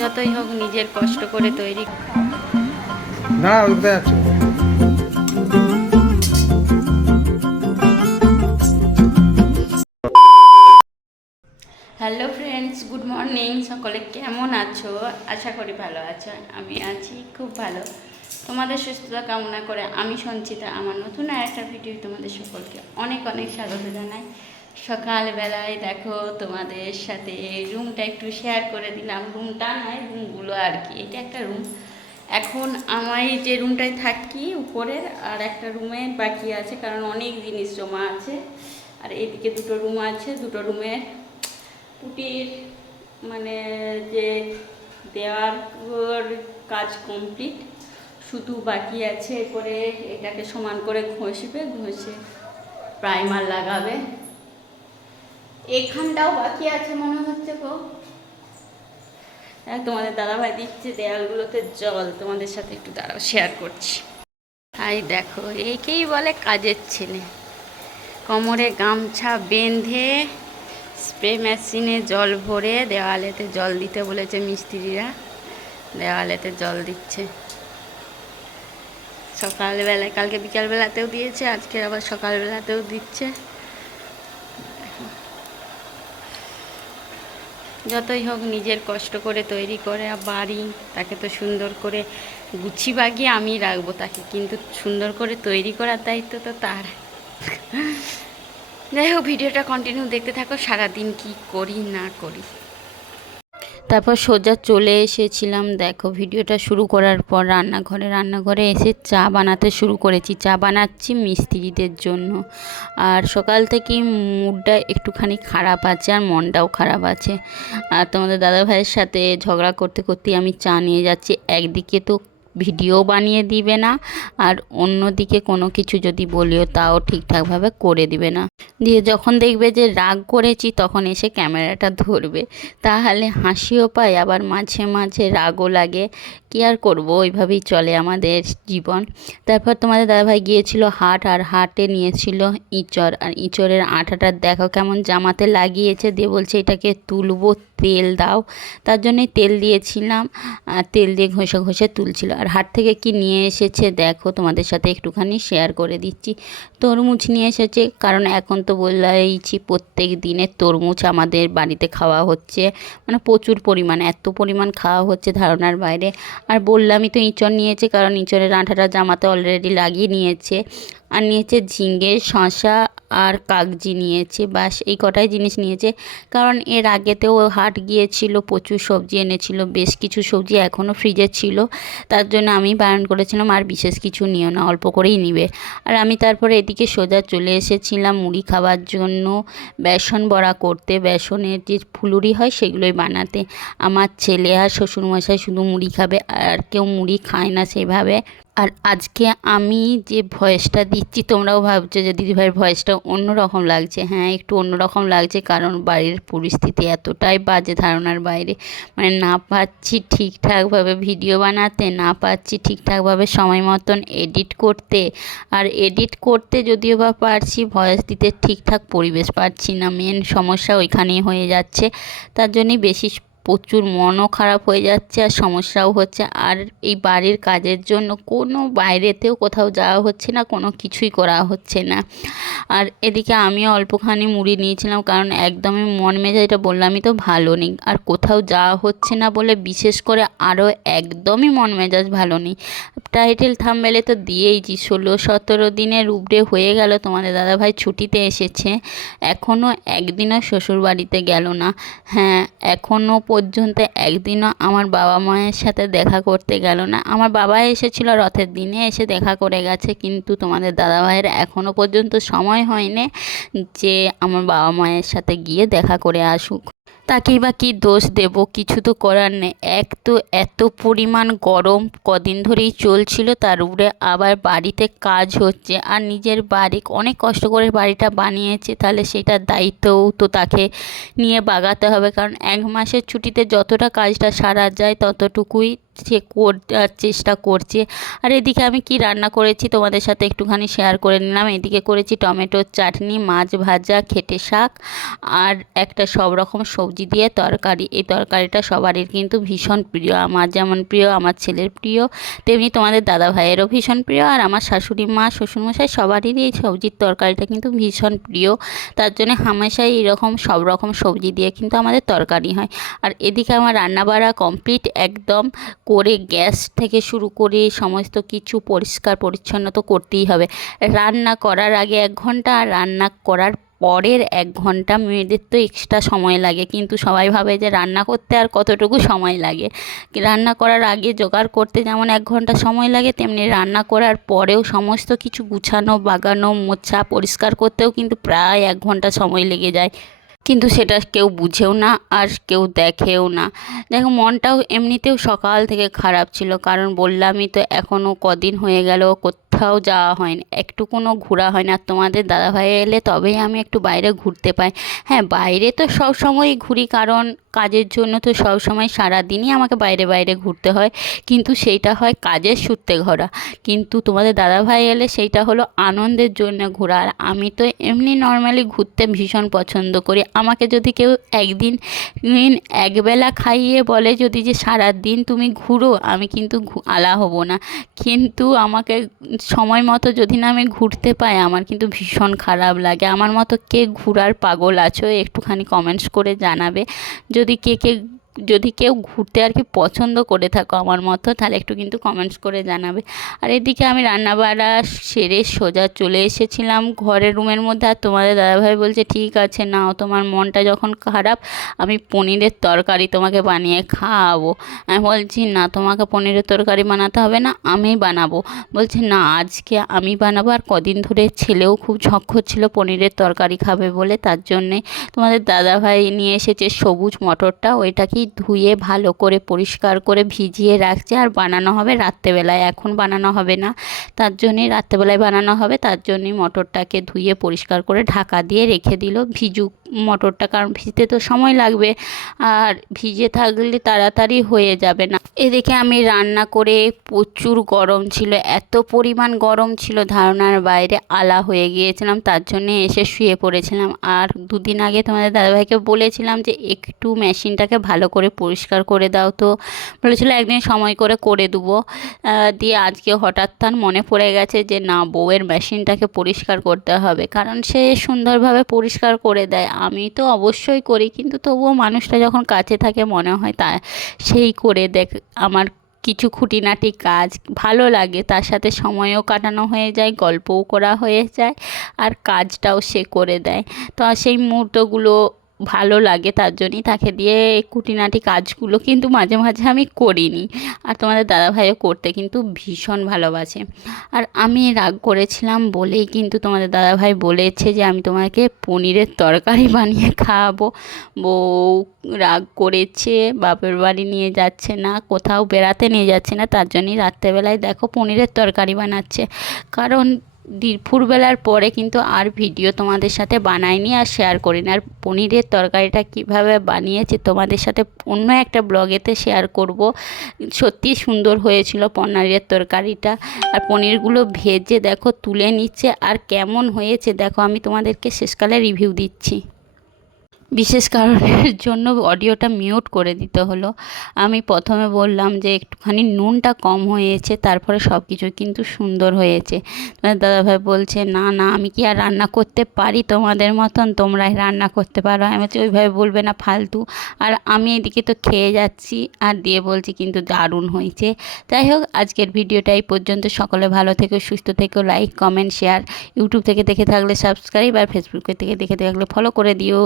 যতই হোক নিজের কষ্ট করে তৈরি। না ওইটা আছে। Hello friends, good morning. সকলে কেমন আছো? আশা করি ভালো আছো। আমি আছি খুব ভালো। তোমাদের সুস্থতা কামনা করে আমি সঞ্চিতা আমার নতুন একটা ভিডিও তোমাদের সকলকে অনেক অনেক স্বাগত জানাই। সকালবেলায় দেখো তোমাদের সাথে রুমটা একটু শেয়ার করে দিলাম। রুমটা নয়, রুমগুলো আর কি। এটা একটা রুম। এখন আমি যে রুমটায় থাকি উপরের, আর একটা রুমে বাকি আছে, কারণ অনেক জিনিস জমা আছে। আর এদিকে দুটো রুম আছে, দুটো রুমের পুটির মানে যে দেওয়ার কাজ কমপ্লিট, শুধু বাকি আছে। এরপরে এটাকে সমান করে ঘষবে, ঘষে প্রাইমার লাগাবে। এখানটাও বাকি আছে মনে হচ্ছে গো। তোমাদের দাদাভাই দিচ্ছে দেয়ালগুলোতে জল, তোমাদের সাথে একটু দাঁড়াও শেয়ার করছি। তাই দেখো, একেই বলে কাজের ছেলে। কোমরে গামছা বেঁধে স্প্রে মেশিনে জল ভরে দেওয়ালেতে জল দিতে বলেছে মিস্ত্রিরা, দেওয়ালেতে জল দিচ্ছে। সকালবেলায়, কালকে বিকালবেলাতেও দিয়েছে, আজকে আবার সকালবেলাতেও দিচ্ছে। যতই হোক নিজের কষ্ট করে তৈরি করে বাড়ি, তাকে তো সুন্দর করে গুছি বাগিয়ে আমি রাখবো তাকে, কিন্তু সুন্দর করে তৈরি করার দায়িত্ব তো তার। যাই হোক, ভিডিওটা কন্টিনিউ দেখতে থাকো, সারাদিন কি করি না করি। তারপর সোজা চলে এসেছিলাম, দেখো ভিডিওটা শুরু করার পর রান্নাঘরে এসে চা বানাতে শুরু করেছি। চা বানাচ্ছি মিস্ত্রিদের জন্য। আর সকাল থেকেই মুডটা একটুখানি খারাপ আছে, আর মনটাও খারাপ আছে। আর তোমাদের দাদাভাইয়ের সাথে ঝগড়া করতে করতেই আমি চা নিয়ে যাচ্ছি। একদিকে তো ভিডিও বানিয়ে দিবে না, আর অন্যদিকে কোনো কিছু যদি বলিও তাও ঠিকঠাকভাবে করে দিবে না। দিয়ে যখন দেখবে যে রাগ করেছি তখন এসে ক্যামেরাটা ধরবে। তাহলে হাসিও পায়, আবার মাঝে মাঝে রাগও লাগে। কী আর করবো, ওইভাবেই চলে আমাদের জীবন। তারপর তোমাদের দাদাভাই গিয়েছিল হাট, আর হাটে নিয়েছিল ইঁচড়। আর ইঁচড়ের আঠাটা দেখো কেমন জামাতে লাগিয়েছে। দিয়ে বলছে এটাকে তুলবো, তেল দাও। তার জন্যই তেল দিয়েছিলাম, আর তেল দিয়ে ঘষে ঘষে তুলছিল। আর হাট থেকে কি নিয়ে এসেছে দেখো, তোমাদের সাথে একটুখানি শেয়ার করে দিচ্ছি। তরমুজ নিয়ে এসেছে, কারণ এখন তো বললাইছি প্রত্যেক দিনে তরমুজ আমাদের বাড়িতে খাওয়া হচ্ছে, মানে প্রচুর পরিমাণে, এত পরিমাণ খাওয়া হচ্ছে ধারণার বাইরে। আর বললামই তো ইঁচড় নিয়েছে, কারণ ইঁচড়ের আঠাটা জামাতে অলরেডি লাগিয়ে নিয়েছে। আর নিয়েছে ঝিঙে, শসা আর কাগজি নিয়েছে, বাস এই কটাই জিনিস নিয়েছে। কারণ এর আগেতেও হাট গিয়েছিল, প্রচুর সবজি এনেছিল, বেশ কিছু সবজি এখনও ফ্রিজে ছিল। তার জন্য আমি বারণ করেছিলাম আর বিশেষ কিছু নিও না, অল্প করেই নিবে। আর আমি তারপরে এদিকে সোজা চলে এসেছিলাম মুড়ি খাওয়ার জন্য, বেসন বড়া করতে, বেসনের যে ফুলুরি হয় সেগুলোই বানাতে। আমার ছেলে আর শ্বশুরমশাই শুধু মুড়ি খাবে, আর কেউ মুড়ি খায় না সেভাবে। আর আজকে আমি যে ভয়েসটা দিচ্ছি, তোমরাও ভাবছো যে দিদিভাইয়ের ভয়েসটা অন্যরকম লাগছে। হ্যাঁ, একটু অন্যরকম লাগছে, কারণ বাড়ির পরিস্থিতি এতটাই বাজে ধারণার বাইরে। মানে না পাচ্ছি ঠিকঠাকভাবে ভিডিও বানাতে, না পাচ্ছি ঠিকঠাকভাবে সময় মতন এডিট করতে। আর এডিট করতে যদিও বা পারছি, ভয়েস দিতে ঠিকঠাক পরিবেশ পাচ্ছি না। মেন সমস্যা ওইখানেই হয়ে যাচ্ছে। তার জন্যই বেশি প্রচুর মনও খারাপ হয়ে যাচ্ছে, আর সমস্যাও হচ্ছে। আর এই বাড়ির কাজের জন্য কোনো বাইরেতেও কোথাও যাওয়া হচ্ছে না, কোনো কিছুই করা হচ্ছে না। আর এদিকে আমিও অল্পখানি মুড়ি নিয়েছিলাম, কারণ একদমই মন মেজাজটা বললামই তো ভালো নেই। আর কোথাও যাওয়া হচ্ছে না বলে বিশেষ করে আরও একদমই মন মেজাজ ভালো নেই। টাইটেল থাম্বনেলে তো দিয়েইছি, 16-17 দিনের উপরে হয়ে গেল তোমাদের দাদাভাই ছুটিতে এসেছে, এখনও একদিনও শ্বশুরবাড়িতে গেল না। হ্যাঁ, এখনও পর্যন্ত একদিনও আমার বাবা মায়ের সাথে দেখা করতে গেল না। আমার বাবা এসেছিল রথের দিনে, এসে দেখা করে গেছে, কিন্তু তোমাদের দাদাভাইয়ের এখনও পর্যন্ত সময় হয়নি যে আমার বাবা মায়ের সাথে গিয়ে দেখা করে আসুক। তাকেই বা কী দোষ দেব, কিছু তো করার নেই। এক তো এত পরিমাণ গরম কদিন ধরেই চলছিল, তার উপরে আবার বাড়িতে কাজ হচ্ছে। আর নিজের বাড়ি অনেক কষ্ট করে বাড়িটা বানিয়েছে, তাহলে সেটার দায়িত্বও তো তাকে নিয়ে বাগাতে হবে। কারণ 1 মাসের ছুটিতে যতটা কাজটা সারা যায় ততটুকুই সে করার চেষ্টা করছে। আর এদিকে আমি কি রান্না করেছি তোমাদের সাথে একটুখানি শেয়ার করে নিলাম। এদিকে করেছি টমেটোর চাটনি, মাছ ভাজা, খেটে শাক আর একটা সব রকম সবজি দিয়ে তরকারি। এই তরকারিটা সবারই কিন্তু ভীষণ প্রিয়, আমার যেমন প্রিয়, আমার ছেলের প্রিয়, তেমনি তোমাদের দাদা ভাইয়েরও ভীষণ প্রিয়, আর আমার শাশুড়ি মা, শ্বশুরমশাই সবারই এই সবজির তরকারিটা কিন্তু ভীষণ প্রিয়। তার জন্য হামেশাই এরকম সব রকম সবজি দিয়ে কিন্তু আমাদের তরকারি হয়। আর এদিকে আমার রান্না বাড়া কমপ্লিট একদম করে, গ্যাস থেকে শুরু করে সমস্ত কিছু পরিষ্কার পরিচ্ছন্ন তো করতেই হবে। রান্না করার আগে 1 ঘন্টা আর রান্না করার পরের 1 ঘন্টা মেয়েদের তো এক্সট্রা সময় লাগে, কিন্তু সবাই ভাবে যে রান্না করতে আর কতটুকু সময় লাগে। রান্না করার আগে জোগাড় করতে যেমন 1 ঘন্টা সময় লাগে, তেমনি রান্না করার পরেও সমস্ত কিছু গুছানো, বাগানো, মোছা, পরিষ্কার করতেও কিন্তু প্রায় 1 ঘন্টা সময় লেগে যায়। কিন্তু সেটা কেউ বুঝেও না আর কেউ দেখেও না। দেখো, মনটাও এমনিতেও সকাল থেকে খারাপ ছিল, কারণ বললামই তো এখনও কদিন হয়ে গেল কোথাও যাওয়া হয়নি, একটু কোনো ঘোরা হয় না। তোমাদের দাদাভাই এলে তবেই আমি একটু বাইরে ঘুরতে পাই। হ্যাঁ, বাইরে তো সব সময়ই ঘুরি, কারণ কাজের জন্য তো সব সময় সারাদিনই আমাকে বাইরে বাইরে ঘুরতে হয়, কিন্তু সেইটা হয় কাজের সূত্রে ঘোরা। কিন্তু তোমাদের দাদাভাই এলে সেইটা হলো আনন্দের জন্য ঘোরা। আর আমি তো এমনি নর্মালি ঘুরতে ভীষণ পছন্দ করি। আমাকে যদি কেউ একবেলা খাইয়ে বলে যদি যে সারাদিন তুমি ঘুরো, আমি কিন্তু আলা হব না। কিন্তু আমাকে সময় মতো যদি না আমি ঘুরতে পাই, আমার কিন্তু ভীষণ খারাপ লাগে। আমার মতো কে ঘোরার পাগল আছো একটুখানি কমেন্টস করে জানাবে। যদি কেউ ঘুরতে আর কি পছন্দ করে থাকো আমার মতো, তাহলে একটু কিন্তু কমেন্টস করে জানাবে। আর এদিকে আমি রান্নাবাড়া সেরে সোজা চলে এসেছিলাম ঘরের রুমের মধ্যে। আর তোমাদের দাদাভাই বলছে ঠিক আছে নাও, তোমার মনটা যখন খারাপ আমি পনিরের তরকারি তোমাকে বানিয়ে খাওয়াবো। আমি বলছি না, তোমাকে পনিরের তরকারি বানাতে হবে না, আমি বানাবো। বলছে না, আজকে আমি বানাবো। আর কদিন ধরে ছেলেও খুব ঝক করছিল পনিরের তরকারি খাবে বলে, তার জন্যে তোমাদের দাদাভাই নিয়ে এসেছে সবুজ মটরটা, ওইটাকেই ধুয়ে ভালো করে পরিষ্কার করে ভিজিয়ে রাখছে। আর বানানো হবে রাত্রেবেলায়, এখন বানানো হবে না, তার জন্যই রাত্রেবেলায় বানানো হবে। তার জন্যই মটরটাকে ধুয়ে পরিষ্কার করে ঢাকা দিয়ে রেখে দিল ভিজুক মটরটা, কারণ ভিজতে তো সময় লাগবে, আর ভিজে থাকলে তাড়াতাড়ি হয়ে যাবে না। এদিকে আমি রান্না করে, প্রচুর গরম ছিল, এত পরিমাণ গরম ছিল ধারণার বাইরে, আলা হয়ে গিয়েছিলাম, তার জন্যে এসে শুয়ে পড়েছিলাম। আর 2 দিন আগে তোমাদের দাদাভাইকে বলেছিলাম যে একটু মেশিনটাকে ভালো করে পরিষ্কার করে দাও, তো বলেছিল একদিন সময় করে করে দেবো। দিয়ে আজকে হঠাৎ তার মনে পড়ে গেছে যে না, বউয়ের মেশিনটাকে পরিষ্কার করতে হবে, কারণ সে সুন্দরভাবে পরিষ্কার করে দেয়। আমি তো অবশ্যই করি, কিন্তু তবুও মানুষটা যখন কাছে থাকে মনে হয় তা সেই করে দেখ। আমার কিছু খুঁটিনাটি কাজ ভালো লাগে, তার সাথে সময়ও কাটানো হয়ে যায়, গল্পও করা হয়ে যায়, আর কাজটাও সে করে দেয়। তো সেই মুহূর্তগুলো ভালো লাগে, তার জন্যই তাকে দিয়ে খুঁটিনাটি কাজগুলো কিন্তু মাঝে মাঝে আমি করিনি। আর তোমাদের দাদাভাইও করতে কিন্তু ভীষণ ভালোবাসে। আর আমি রাগ করেছিলাম বলেই কিন্তু তোমাদের দাদাভাই বলেছে যে আমি তোমাকে পনিরের তরকারি বানিয়ে খাওয়াবো। বউ রাগ করেছে, বাপের বাড়ি নিয়ে যাচ্ছে না, কোথাও বেড়াতে নিয়ে যাচ্ছে না, তার জন্যই রাত্রেবেলায় দেখো পনিরের তরকারি বানাচ্ছে। কারণ দুপুরবেলার পরে কিন্তু আর ভিডিও তোমাদের সাথে বানাইনি আর শেয়ার করিনি। আর পনিরের তরকারিটা কিভাবে বানিয়েছি তোমাদের সাথে অন্য একটা ব্লগেতে শেয়ার করব। সত্যি সুন্দর হয়েছিল পনিরের তরকারিটা। আর পনিরগুলো ভেজে দেখো তুলে নিচ্ছে, আর কেমন হয়েছে দেখো, আমি তোমাদেরকে শেষকালে রিভিউ দিচ্ছি। বিশেষ কারণের জন্য অডিওটা মিউট করে দিতে হলো। আমি প্রথমে বললাম যে একটুখানি নুনটা কম হয়েছে, তারপরে সব কিছু কিন্তু সুন্দর হয়েছে। দাদাভাই বলছে না না, আমি কি আর রান্না করতে পারি তোমাদের মতন, তোমরাই রান্না করতে পারো। আমি বলছি ওইভাবে বলবে না ফালতু। আর আমি এদিকে তো খেয়ে যাচ্ছি আর দিয়ে বলছি কিন্তু দারুণ হয়েছে। যাই হোক, আজকের ভিডিওটা এই পর্যন্ত। সকলে ভালো থেকো, সুস্থ থেকো, লাইক কমেন্ট শেয়ার। ইউটিউব থেকে দেখে থাকলে সাবস্ক্রাইব, আর ফেসবুকে থেকে দেখে থাকলে ফলো করে দিও।